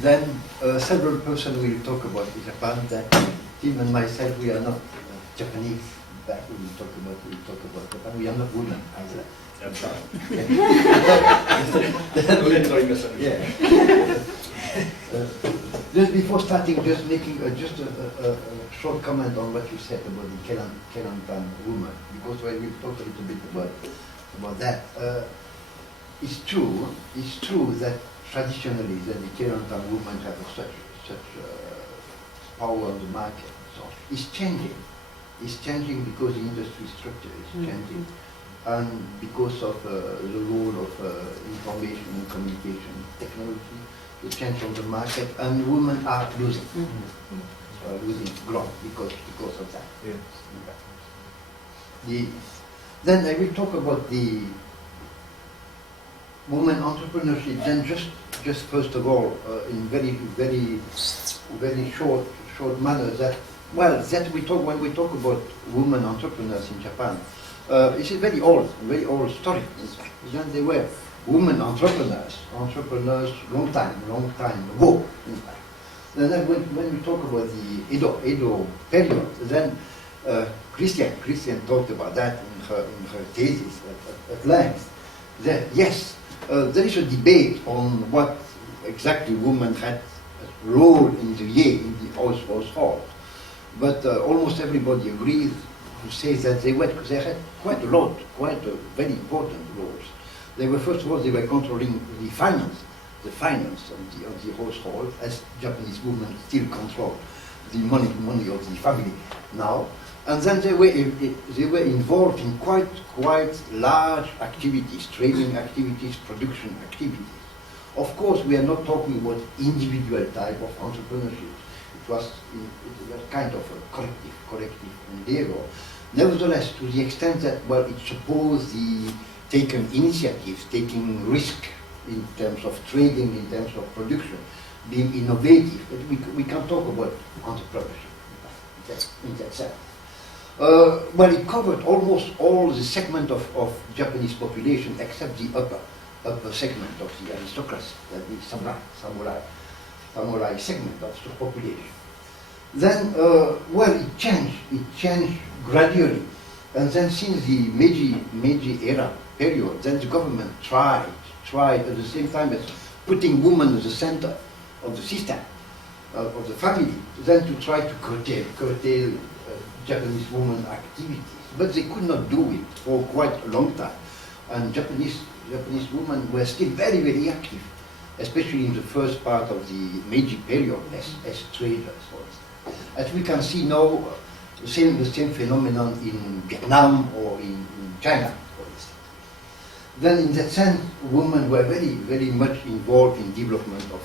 Then several persons will talk about Japan. That Tim and myself, we are not Japanese. That we will talk about Japan. We are not women either. Yeah. Just before starting, just making just a short comment on what you said about the Kelantan woman, because when we talk a little bit about that, it's true that traditionally that the Kelantan women have such power on the market. So it's changing. It's changing because the industry structure is changing, and because of the role of information and communication technology, the change on the market, and women are losing ground because of that. Yeah. Then I will talk about the women entrepreneurship. Then just first of all, in very short manner, that when we talk about women entrepreneurs in Japan, it's a very old story. Then they were women entrepreneurs long time ago. In fact. And then when we talk about the Edo period, then Christian talked about that in her thesis at length. That yes, there is a debate on what exactly women had a role in the household, but almost everybody agrees to say that they had quite a very important roles. They were, first of all, they were controlling the finance of the household, as Japanese women still control the money of the family now. And then they were involved in quite large activities, trading activities, production activities. Of course, we are not talking about individual type of entrepreneurship. It was kind of a collective endeavor. Nevertheless, to the extent that, well, it supposed the taken initiatives, taking risk in terms of trading, in terms of production, being innovative. We can talk about entrepreneurship in that sense. Well, it covered almost all the segment of Japanese population except the upper segment of the aristocracy, the samurai segment of the population. Then, well, it changed gradually. And then since the Meiji era period, then the government tried at the same time as putting women at the center of the system, of the family, then to try to curtail Japanese women activities. But they could not do it for quite a long time. And Japanese women were still very active, especially in the first part of the Meiji period as traders. As we can see now, the same phenomenon in Vietnam or in China, for instance. Then in that sense, women were very much involved in development of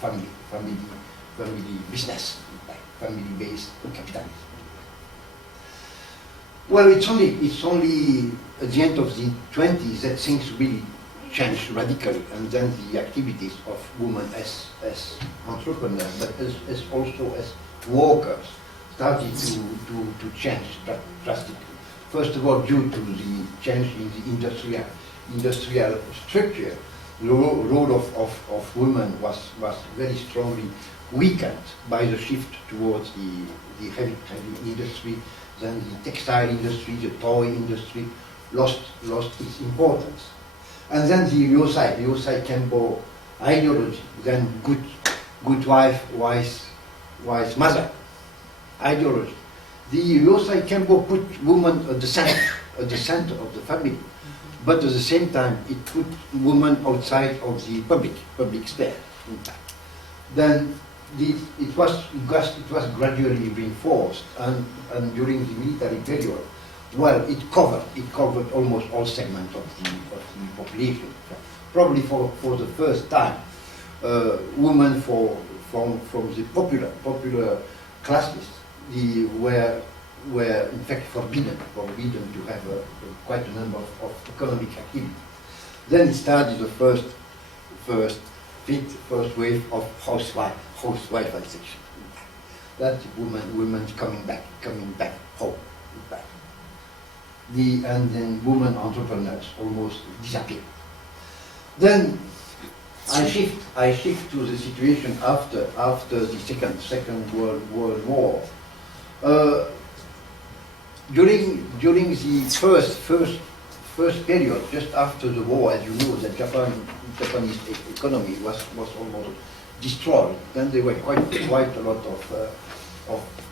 family business, family-based capitalism. Well, it's only at the end of the 20s that things really changed radically, and then the activities of women as entrepreneurs, but as also as workers, started to change drastically. First of all, due to the change in the industrial structure, the role of women was very strongly weakened by the shift towards the heavy industry. Then the textile industry, the toy industry lost its importance. And then the Ryosai Kenpo ideology, then good wife, wise mother ideology. The Ryosai Kenpo put women at the center of the family, but at the same time it put women outside of the public sphere. In fact, then it was gradually reinforced, and during the military period, well, it covered almost all segments of the population. Probably for the first time, women from the popular classes were in fact forbidden to have quite a number of economic activities. Then it started the first wave of housewifization. That's women coming back home. And then women entrepreneurs almost disappeared. Then I shift to the situation after the Second World War. During the first period, just after the war, as you know, the Japanese economy was almost destroyed. Then there were quite a lot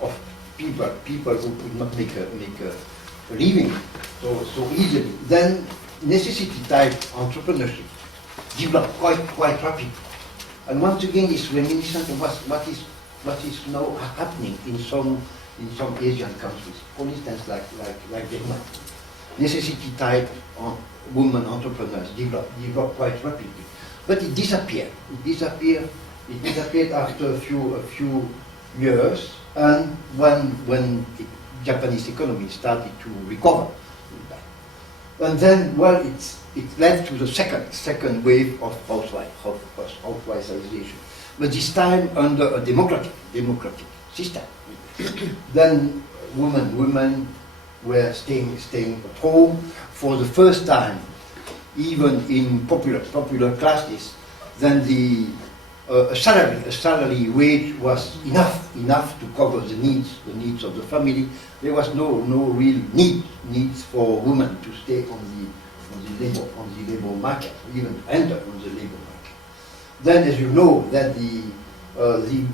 of people who could not make a living so easily. Then necessity type entrepreneurship developed quite rapidly. And once again, it's reminiscent of what is now happening in some Asian countries. For instance, like Vietnam. Necessity type women entrepreneurs developed quite rapidly, but it disappeared. It disappeared after a few years, and when the Japanese economy started to recover, and then it led to the second wave of housewiferization, but this time under a democratic system. Then women were staying at home for the first time, even in popular classes. Then the salary wage was enough to cover the needs of the family. There was no real needs for women to stay on the labor market, even enter on the labor market. Then, as you know, that the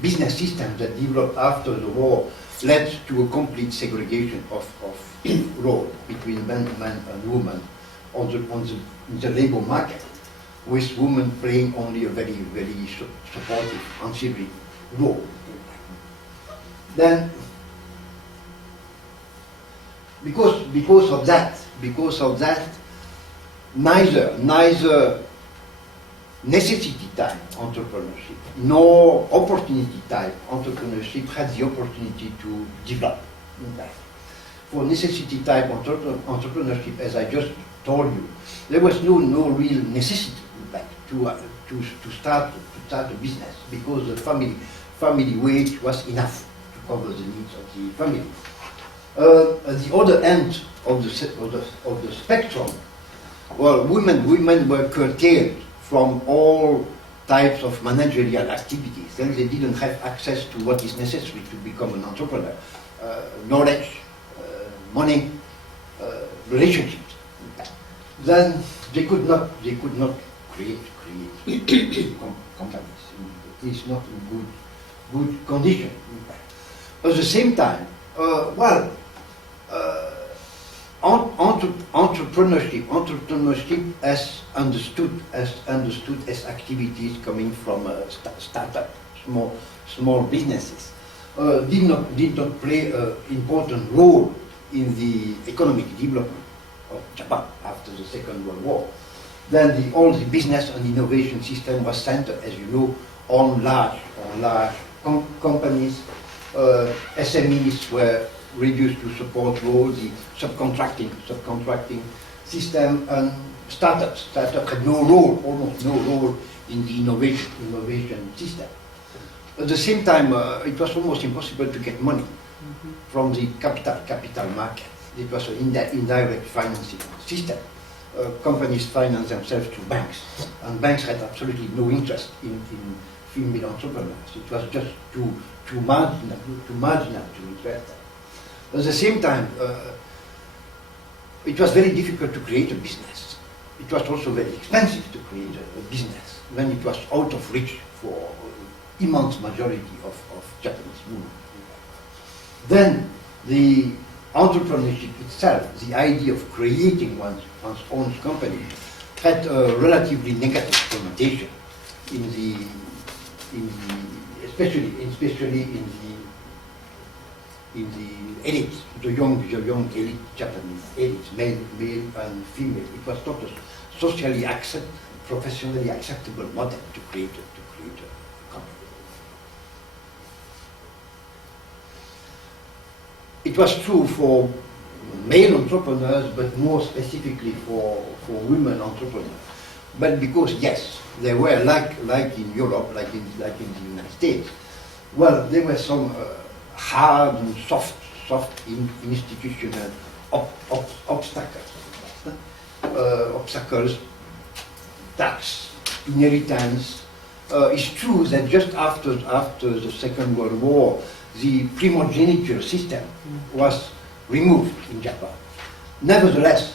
business system that developed after the war led to a complete segregation of role between men and women in the labor market, with women playing only a very supportive ancillary role. Then, because of that, neither necessity type entrepreneurship nor opportunity type entrepreneurship had the opportunity to develop. For necessity type entrepreneurship, as I just told you, there was no real necessity to start a business, because the family wage was enough to cover the needs of the family. At the other end of the spectrum, well, women were curtailed from all types of managerial activities. Then they didn't have access to what is necessary to become an entrepreneur: knowledge, money, relationships. Then they could not create companies. It is not in good condition. At the same time, entrepreneurship as understood as activities coming from startup, small businesses, did not play an important role in the economic development of Japan after the Second World War. Then all the business and innovation system was centered, as you know, on large companies. SMEs were reduced to support roles, the subcontracting system, and startups had almost no role in the innovation system. At the same time, it was almost impossible to get money from the capital market. It was an indirect financing system. Companies financed themselves through banks, and banks had absolutely no interest in female entrepreneurs. It was just too marginal to invest them. At the same time, it was very difficult to create a business. It was also very expensive to create a business when it was out of reach for immense majority of Japanese women. Then the entrepreneurship itself, the idea of creating one's own company, had a relatively negative connotation especially in the elites, the young elite, Japanese elites, male and female. It was not a socially professionally acceptable model to create a company. It was true for male entrepreneurs, but more specifically for women entrepreneurs. But because, yes, there were, like in Europe, like in the United States, well, there were some hard and soft institutional obstacles, tax, inheritance. It's true that just after the Second World War, the primogeniture system was removed in Japan. Nevertheless,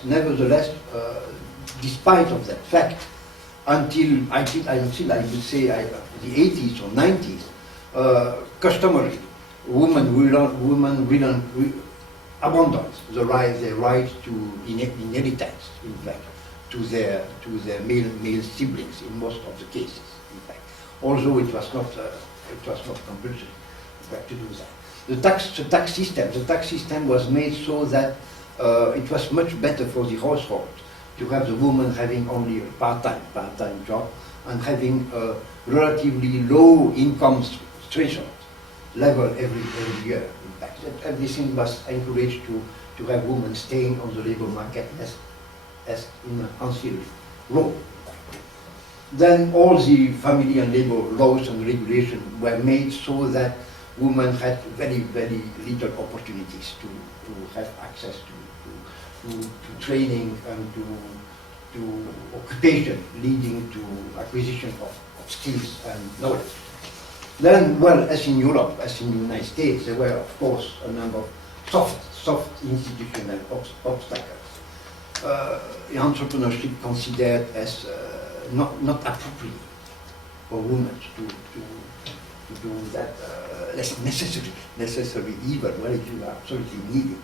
despite of that fact, until I would say the 80s or 90s, customarily, women abandoned their right to inheritance, in fact, to their male siblings in most of the cases, in fact. Although it was not compulsory, in fact, to do that. The tax system was made so that it was much better for the household to have the woman having only a part-time job and having a relatively low income threshold level every year. In fact, everything was encouraged to have women staying on the labor market as in an ancillary role. Then all the family and labor laws and regulations were made so that women had very, very little opportunities to have access to training and to occupation, leading to acquisition of skills and knowledge. Then, well, as in Europe, as in the United States, there were, of course, a number of soft institutional obstacles. Entrepreneurship considered as not appropriate for women to do that less necessary even when you are absolutely needed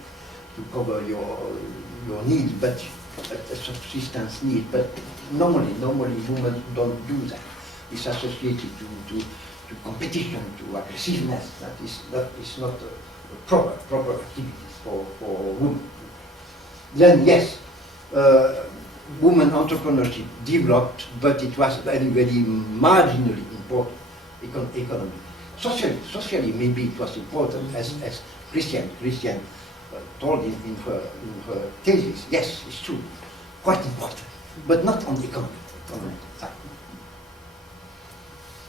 to cover your needs, but a subsistence need. But normally women don't do that. It's associated to competition, to aggressiveness. That is not a proper activity for women. Then yes, women entrepreneurship developed, but it was very, very marginally important economy. Socially, maybe it was important, as Christian told in her thesis. Yes, it's true, quite important, but not on the economic side.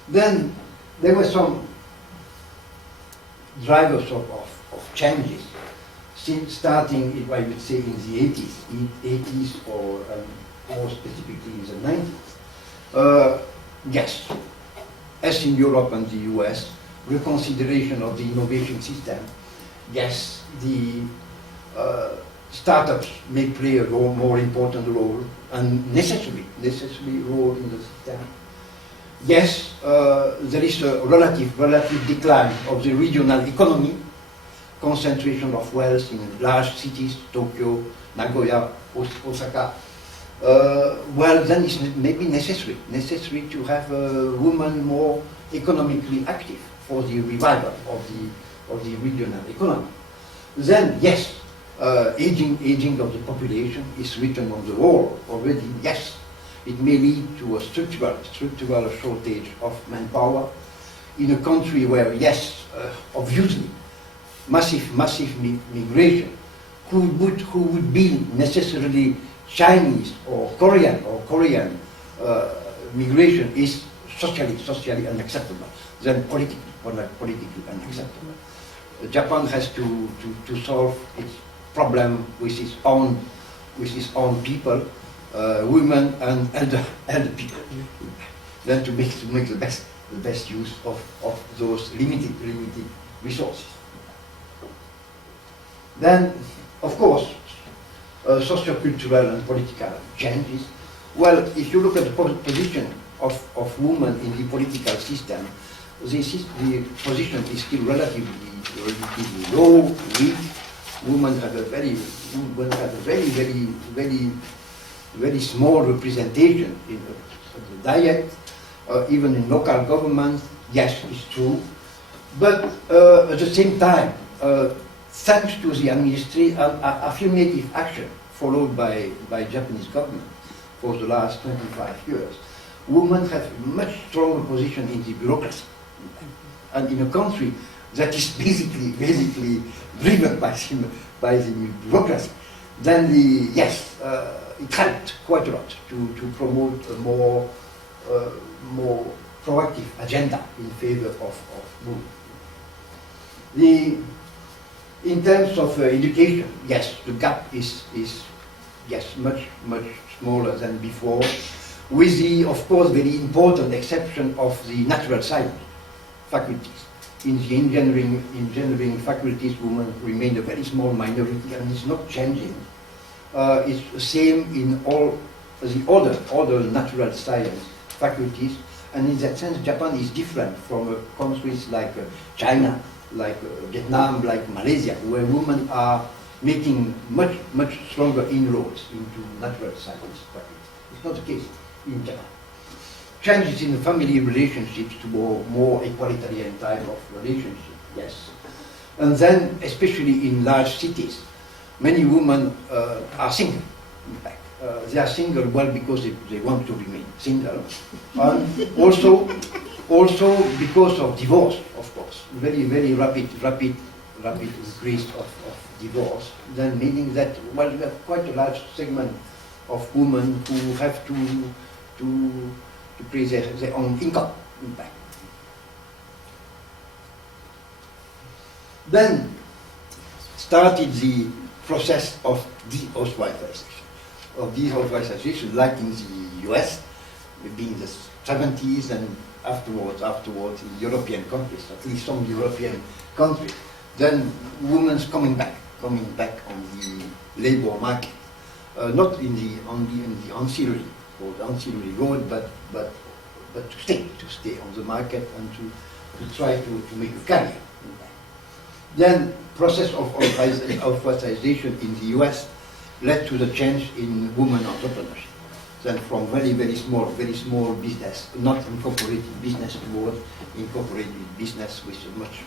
Then there were some drivers of changes, since starting, I would say, in the 80s or more specifically in the 90s. Yes, as in Europe and the US, reconsideration of the innovation system. Yes, the startups may play a more important role and necessary role in the system. Yes, there is a relative decline of the regional economy, concentration of wealth in large cities, Tokyo, Nagoya, Osaka. Well, then it's maybe necessary to have women more economically active for the revival of the regional economy. Then, yes, aging of the population is written on the wall already. Yes, it may lead to a structural shortage of manpower in a country where, yes, obviously, massive migration. Who would be necessarily Chinese or Korean migration is socially unacceptable. Then politically unacceptable. Japan has to solve its problem with its own people, women and elder people. Then to make the best use of those limited resources. Then, of course, socio-cultural and political changes. Well, if you look at the position of women in the political system, the position is still relatively low, weak. Women have a very small representation in the diet, even in local governments. Yes, it's true, but at the same time, thanks to the affirmative action followed by Japanese government for the last 25 years, women have a much stronger position in the bureaucracy. And in a country that is basically driven by the bureaucracy, then it helped quite a lot to promote a more proactive agenda in favor of women. In terms of education, yes, the gap is much smaller than before. with the, of course, very important exception of the natural science faculties. In the engineering faculties, women remain a very small minority, and it's not changing. It's the same in all the other natural science faculties, and in that sense, Japan is different from countries like China, like Vietnam, like Malaysia, where women are making much stronger inroads into natural science faculties. It's not the case in Japan. Changes in the family relationships to more equalitarian type of relationship, yes. And then, especially in large cities, many women are single, in fact. They are single, well, because they want to remain single. And also because of divorce, of course. Very rapid increase of divorce. Then meaning that, well, you have quite a large segment of women who have to pay their own income, in fact. Then started the process of de-Auschwitzization. Like in the US, maybe in the 70s, and afterwards in European countries, at least some European countries. Then women's coming back on the labor market, not in the ancillary road, but to stay on the market and to try to make a career. Then process of Auschwitzization in the US led to the change in women entrepreneurship. Then from very small business, not incorporated business, towards incorporated business with a much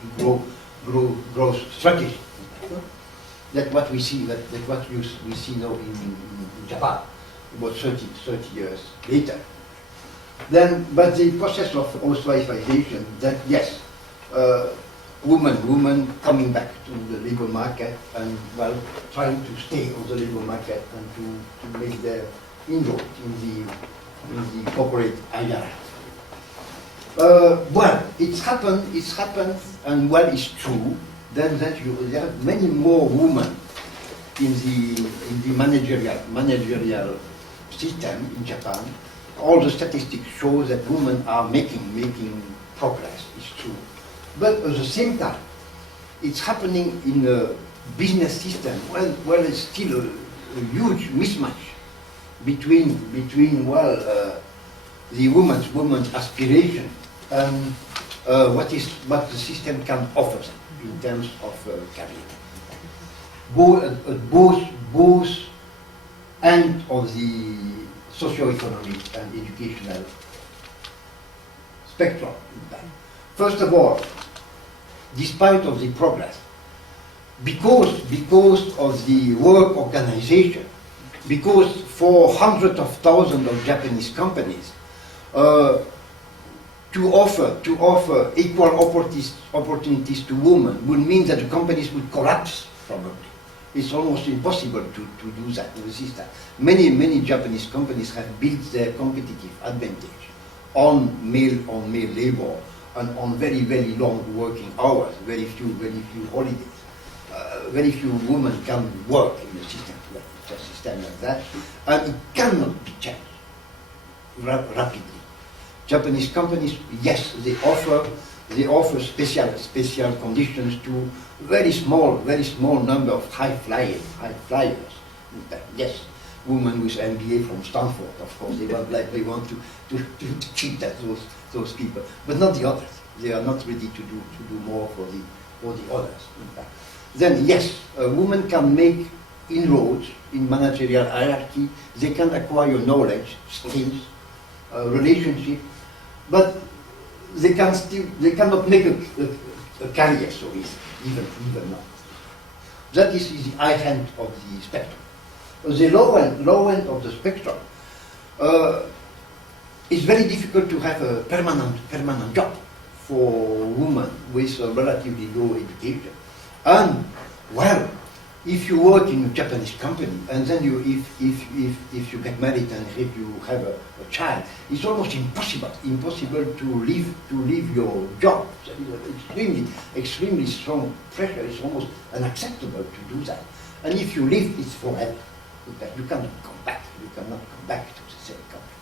growth strategy. That's what we see. That's what we see now in Japan, about 30 years later. Then, but the process of Auschwitzization, that yes, women coming back to the labor market and, well, trying to stay on the labor market and to make their inroad in the corporate hierarchy. Well, it's happened, and well, it's true. Then that there are many more women in the managerial system in Japan. All the statistics show that women are making progress. It's true. But at the same time, it's happening in a business system. Well, it's still a huge mismatch between the woman's aspiration and what the system can offer them in terms of career. Both ends of the socio-economic and educational spectrum. First of all, despite of the progress, because of the work organization, because for hundreds of thousands of Japanese companies to offer equal opportunities to women would mean that the companies would collapse probably. It's almost impossible to do that, to resist that. Many Japanese companies have built their competitive advantage on male labor and on very long working hours, very few holidays. Very few women can work in a system like that, and it cannot be changed rapidly. Japanese companies, yes, they offer special conditions to very small number of high flyers. Yes, women with MBA from Stanford, of course, they want to cheat at those people, but not the others. They are not ready to do more for the others. In fact. Then yes, women can make inroads in managerial hierarchy. They can acquire knowledge, skills, relationship, but they cannot make a career so easy, even now. That is the high end of the spectrum. The low end of the spectrum, it's very difficult to have a permanent job for women with a relatively low education. And well, if you work in a Japanese company and then if you get married and if you have a child, it's almost impossible to leave your job. Extremely strong pressure. It's almost unacceptable to do that. And if you leave, it's forever. You cannot come back. You cannot come back to the same company.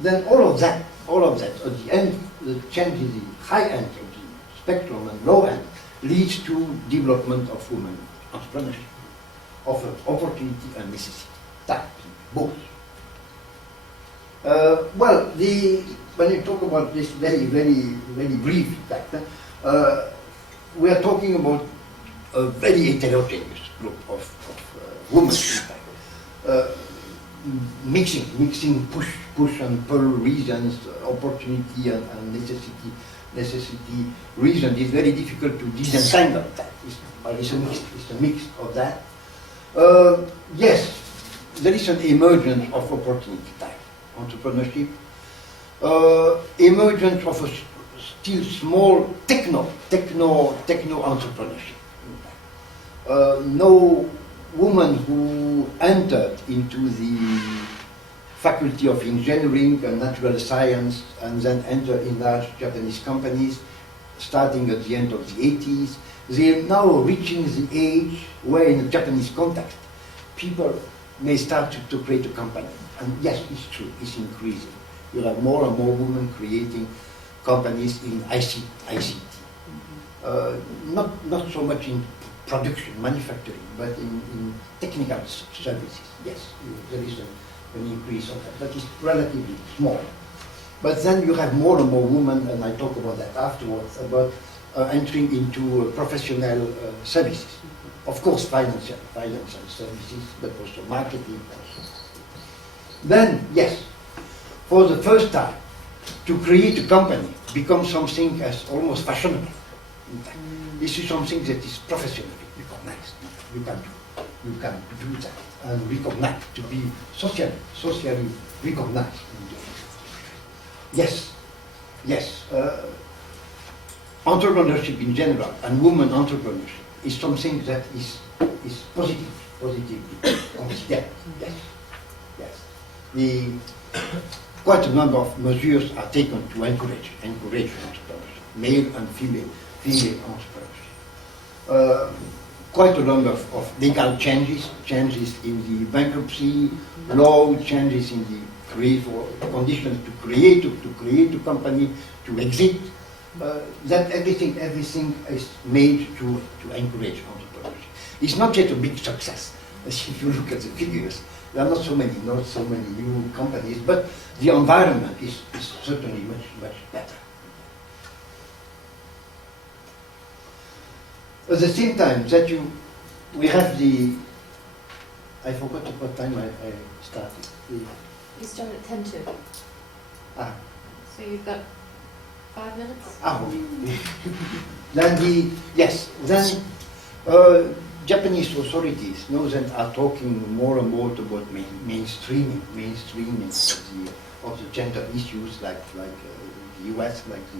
then all of that, at the end, the change in the high end of the spectrum and low end leads to development of women entrepreneurship, of opportunity and necessity. That, both. Well, when you talk about this very brief fact, we are talking about a very heterogeneous group of women, in fact. Mixing push and pull reasons, opportunity and necessity reason is very difficult to disentangle that. It's a mix of that. Yes, there is an emergence of opportunity type entrepreneurship, emergence of a still small techno entrepreneurship. No woman who entered into the faculty of engineering and natural science and then entered in large Japanese companies starting at the end of the 80s. They are now reaching the age where in a Japanese context people may start to create a company. And yes, it's true, it's increasing. You have more and more women creating companies in ICT. Not so much in production, manufacturing, but in technical services. Yes, there is an increase of that, but it's relatively small. But then you have more and more women, and I talk about that afterwards, about entering into professional services. Of course, financial services, but also marketing. Then, yes, for the first time, to create a company becomes something as almost fashionable. In fact, this is something that is professionally recognized. You can do that and recognized to be socially recognized. Yes, entrepreneurship in general and women entrepreneurship is something that is positively considered. Yes. Quite a number of measures are taken to encourage entrepreneurship, male and female entrepreneurship. Quite a number of legal changes in the bankruptcy law, changes in the conditions to create a company, to exit. That everything is made to encourage entrepreneurship. It's not yet a big success. If you look at the figures, there are not so many new companies, but the environment is certainly much better. At the same time that we have the, I forgot at what time I started. You start at 10 to. So you've got 5 minutes? Then Japanese authorities know that are talking more and more about mainstreaming of the gender issues like the US, like the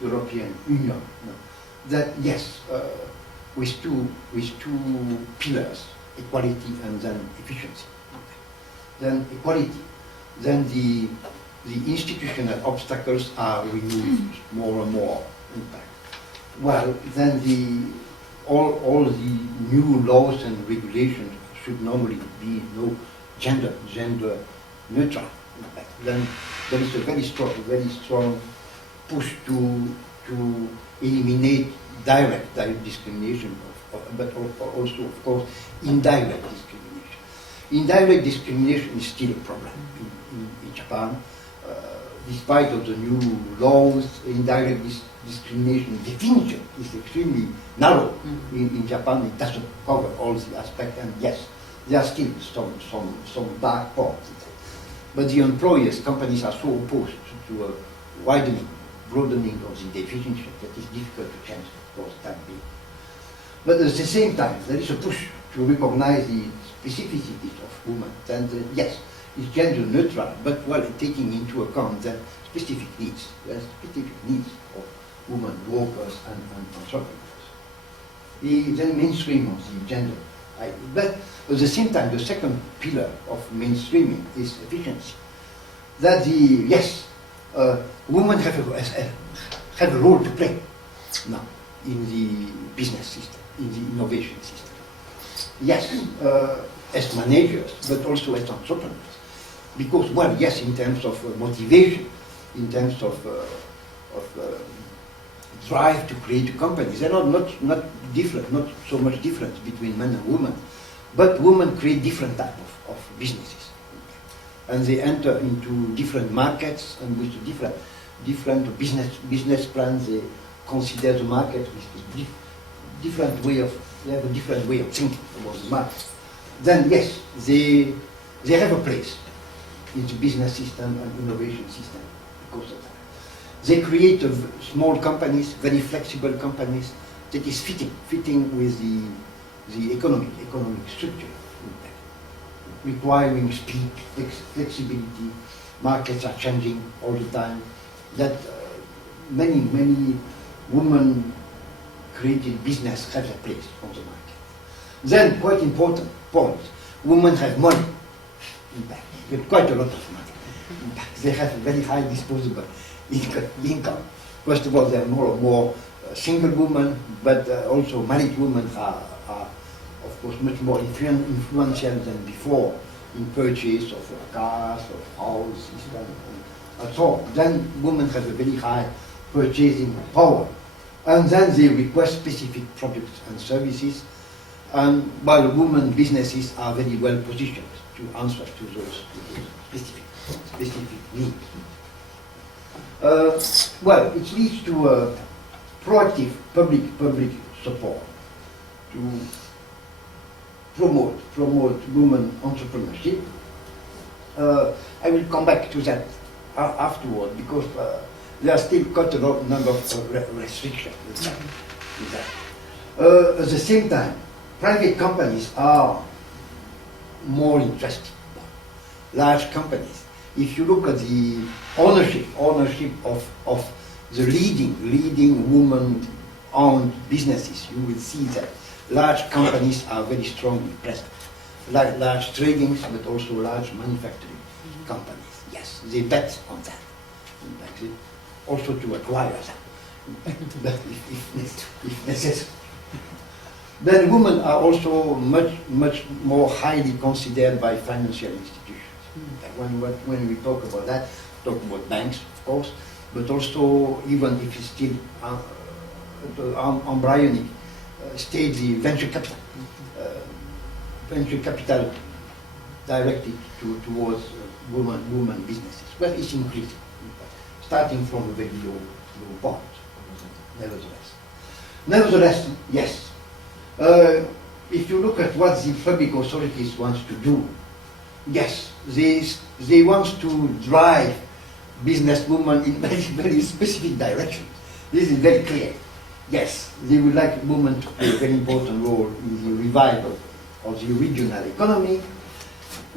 European Union. No. That yes, with two pillars, equality and then efficiency. Then equality, then the institutional obstacles are removed more and more, in fact. Well, then all the new laws and regulations should normally be gender neutral, in fact. Then there is a very strong push to eliminate direct discrimination, but also, of course, indirect discrimination. Indirect discrimination is still a problem in Japan. Despite of the new laws, indirect discrimination definition is extremely narrow. In Japan, it doesn't cover all the aspects, and yes, there are still some dark spots. But the employers, companies are so opposed to a broadening of the definition that it's difficult to change for the time being. But at the same time, there is a push to recognize the specificities of women. And yes, it's gender neutral, but while taking into account the specific needs of women workers and entrepreneurs. Then mainstream of the gender. But at the same time, the second pillar of mainstreaming is efficiency. That women have a role to play now in the business system, in the innovation system. Yes, as managers, but also as entrepreneurs. because, well, yes, in terms of motivation, in terms of drive to create companies, there are not so much difference between men and women, but women create different type of businesses, and they enter into different markets and with different business plans. They consider the market with different way of thinking about the market. Then yes, they have a place in the business system and innovation system because of that. They create small companies, very flexible companies that is fitting with the economic structure, requiring speed, flexibility. Markets are changing all the time. That many women created business have a place on the market. Then, quite important point, women have money. In fact, they have quite a lot of money. In fact, they have a very high disposable income. First of all, there are more single women, but also married women are of course much more influential than before in purchase of cars, of houses, and so on. Then women have a very high purchasing power, and then they request specific products and services, and while women businesses are very well positioned to answer to those specific needs. Well, it leads to proactive public support to promote women entrepreneurship. I will come back to that afterward because there are still quite a lot number of restrictions with that. At the same time, private companies are more interesting. Large companies. If you look at the ownership of the leading woman-owned businesses, you will see that large companies are very strongly present. Large tradings, but also large manufacturing companies. Yes, they bet on that. Also to acquire them, if necessary. Then women are also much more highly considered by financial institutions. When we talk about that, talk about banks, of course, but also even if it's still embryonic stage, the venture capital directed towards women businesses. Well, it's increasing, starting from a very low point, nevertheless, yes. If you look at what the public authorities want to do, yes, they want to drive businesswomen in very specific directions. This is very clear. Yes, they would like women to play a very important role in the revival of the regional economy.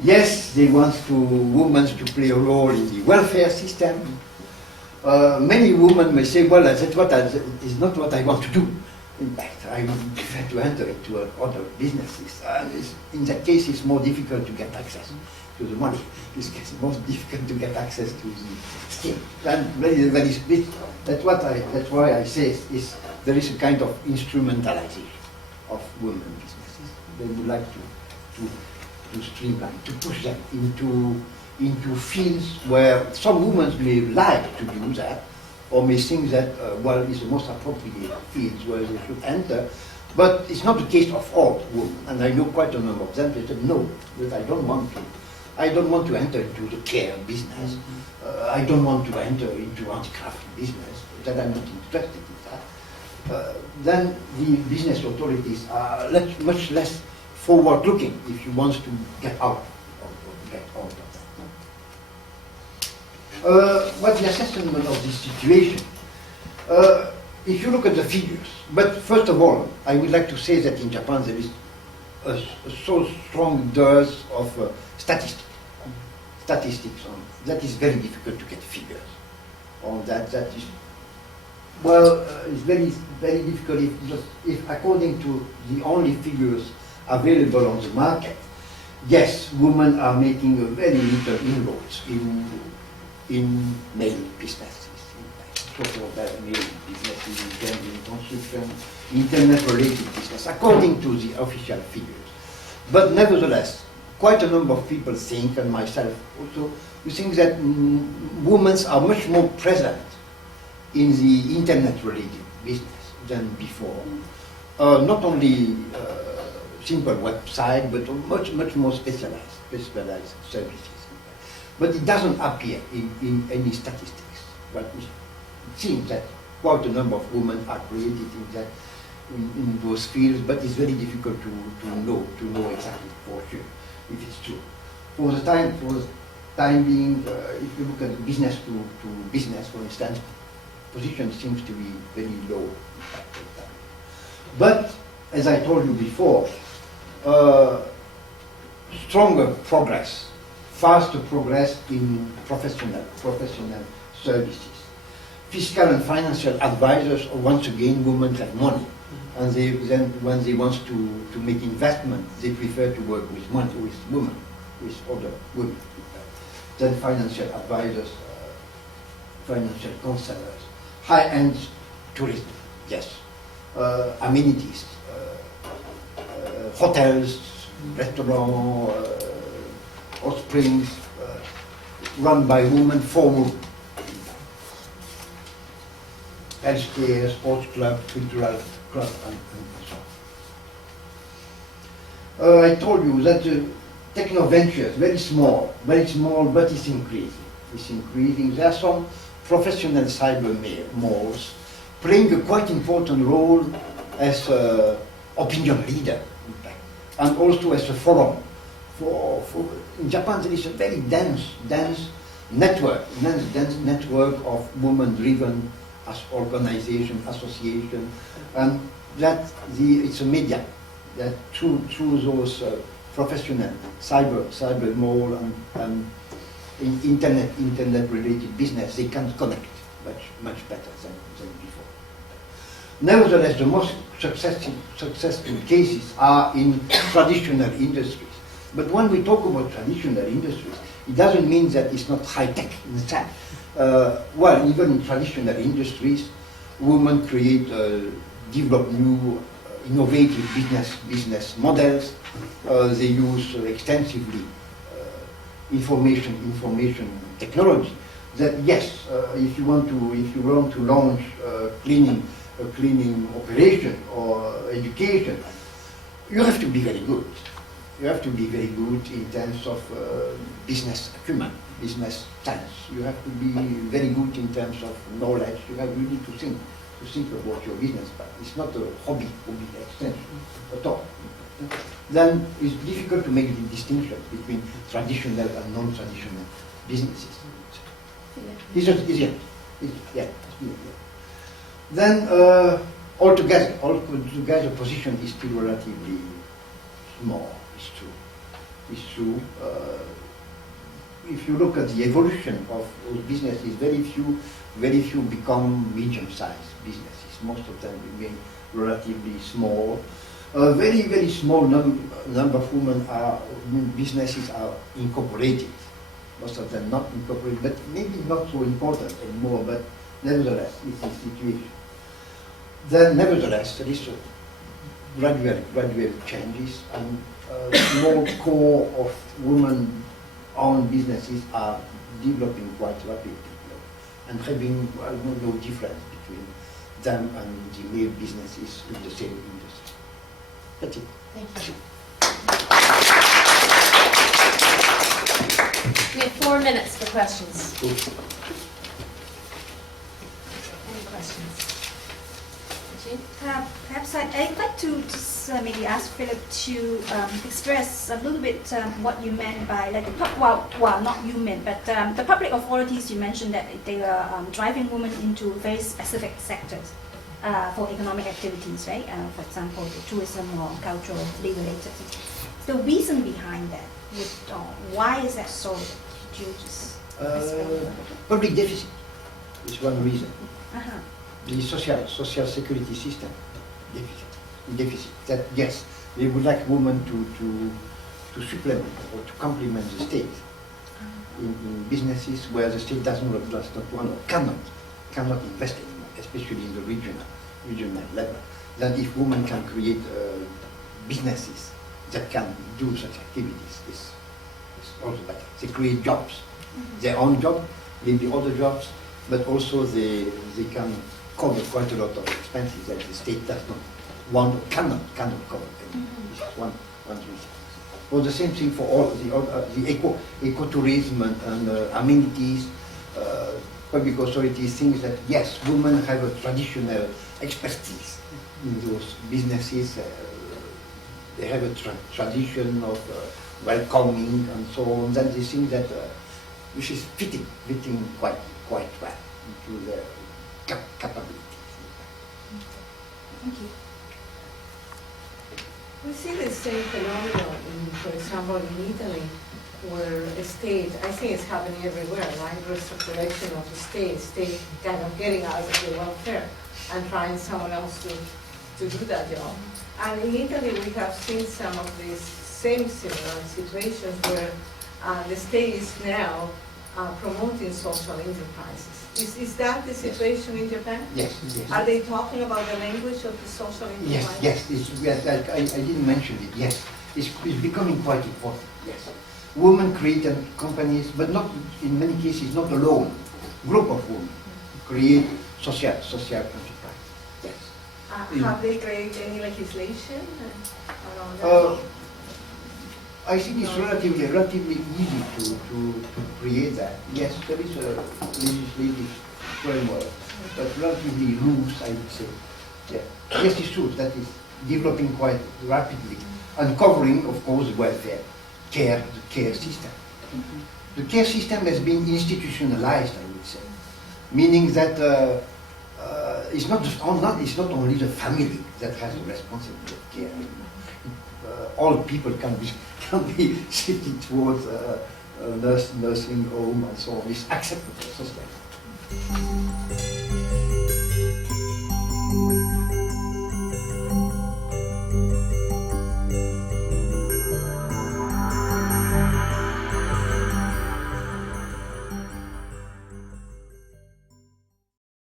Yes, they want women to play a role in the welfare system. Many women may say, well, that's is not what I want to do. In fact, I would prefer to enter into other businesses. In that case, it's more difficult to get access to the money. It's more difficult to get access to the scheme. And very split. That's why I say there is a kind of instrumentalization of women businesses. They would like to streamline, to push them into fields where some women may like to do that, or may think that, well, it's the most appropriate fields where they should enter. But it's not the case of all women, and I know quite a number of them. They said, no, but I don't want to enter into the care business. I don't want to enter into handicraft business, that I'm not interested in that. Then the business authorities are much less forward-looking if you want to get out of that. What's the assessment of this situation? If you look at the figures, but first of all, I would like to say that in Japan there is a so strong dearth of statistics on that. Is very difficult to get figures on that. That is, well, it's very difficult if according to the only figures available on the market, yes, women are making a very little inroads in male businesses, so-called male businesses in construction, internet-related business, according to the official figures. But nevertheless, quite a number of people think, and myself also, we think that women are much more present in the internet-related business than before. Not only simple website, but much more specialized services. But it doesn't appear in any statistics. But it seems that quite a number of women are created in those fields, but it's very difficult to know exactly for sure if it's true. For the time being, if you look at the business to business, for instance, position seems to be very low. But as I told you before, stronger progress, faster progress in professional services. Fiscal and financial advisors are once again women have money, and when they want to make investment, they prefer to work with women, with other women. Then financial advisors, financial counselors, high-end tourism, yes, amenities, hotels, restaurants, hot springs, run by women, for women. Healthcare, sports club, cultural club, and so on. I told you that the techno ventures, very small, but it's increasing. It's increasing. There are some professional cyber malls playing a quite important role as an opinion leader, in fact, and also as a forum. In Japan, there is a very dense network of women-driven organization, association, and it's a media that through those professional cyber mall and internet-related business, they can connect much better than before. Nevertheless, the most successful cases are in traditional industries. But when we talk about traditional industries, it doesn't mean that it's not high-tech in the sense. Well, even in traditional industries, women develop new innovative business models. They use extensively information technology. That yes, if you want to launch a cleaning operation or education, you have to be very good. You have to be very good in terms of business acumen, business sense. You have to be very good in terms of knowledge. You have really to think about your business. But it's not a hobby extension at all. Then it's difficult to make the distinction between traditional and non-traditional businesses. It's just easier. Then altogether, position is still relatively small. It's true. If you look at the evolution of those businesses, very few become medium-sized businesses. Most of them remain relatively small. A very small number of businesses are incorporated. Most of them not incorporated, but maybe not so important anymore. But nevertheless, it's a situation. Then, nevertheless, there is gradual changes, and a small core of women-owned businesses are developing quite rapidly, and having no difference between them and the male businesses in the same industry. That's it. Thank you. We have 4 minutes for questions. Good. Any questions? Perhaps I'd like to just maybe ask Philip to express a little bit what you meant by, like, not you meant, but the public authorities, you mentioned that they are driving women into very specific sectors for economic activities, right? For example, tourism or cultural related. The reason behind that, why is that so? Could you just public deficit is one reason. Uh-huh. The social security system deficit. That yes, they would like women to supplement or to complement the state in businesses where the state does not want or cannot invest anymore, especially in the regional level. Then if women can create businesses that can do such activities, this It's also better. They create jobs, their own job, maybe other jobs, but also they can cover quite a lot of expenses that the state does not cannot cover. This is one reason. Or the same thing for all the ecotourism and amenities. Public authorities think that yes, women have a traditional expertise in those businesses. They have a tradition of welcoming and so on. Then they think that which is fitting quite well into their capabilities. Thank you. We see the same phenomenon for example, in Italy, where a state, I think it's happening everywhere, like restructuration of the state kind of getting out of the welfare and trying someone else to do that job. And in Italy, we have seen some of these same similar situations where the state is now promoting social enterprises. Is that the situation in Japan? Yes. Are they talking about the language of the social enterprise? Yes. I didn't mention it. Yes, it's becoming quite important. Yes, women create companies, but not in many cases not alone. Group of women create social enterprise. Yes. Have they created any legislation? I think it's relatively easy to create that. Yes, there is a legislative framework, but relatively loose, I would say. Yeah. Yes, it's true. That is developing quite rapidly, and covering, of course, welfare, the care system. The care system has been institutionalized, I would say, meaning that it's not only the family that has the responsibility of care. All people can be shifted towards nursing home and so on. It's acceptable society.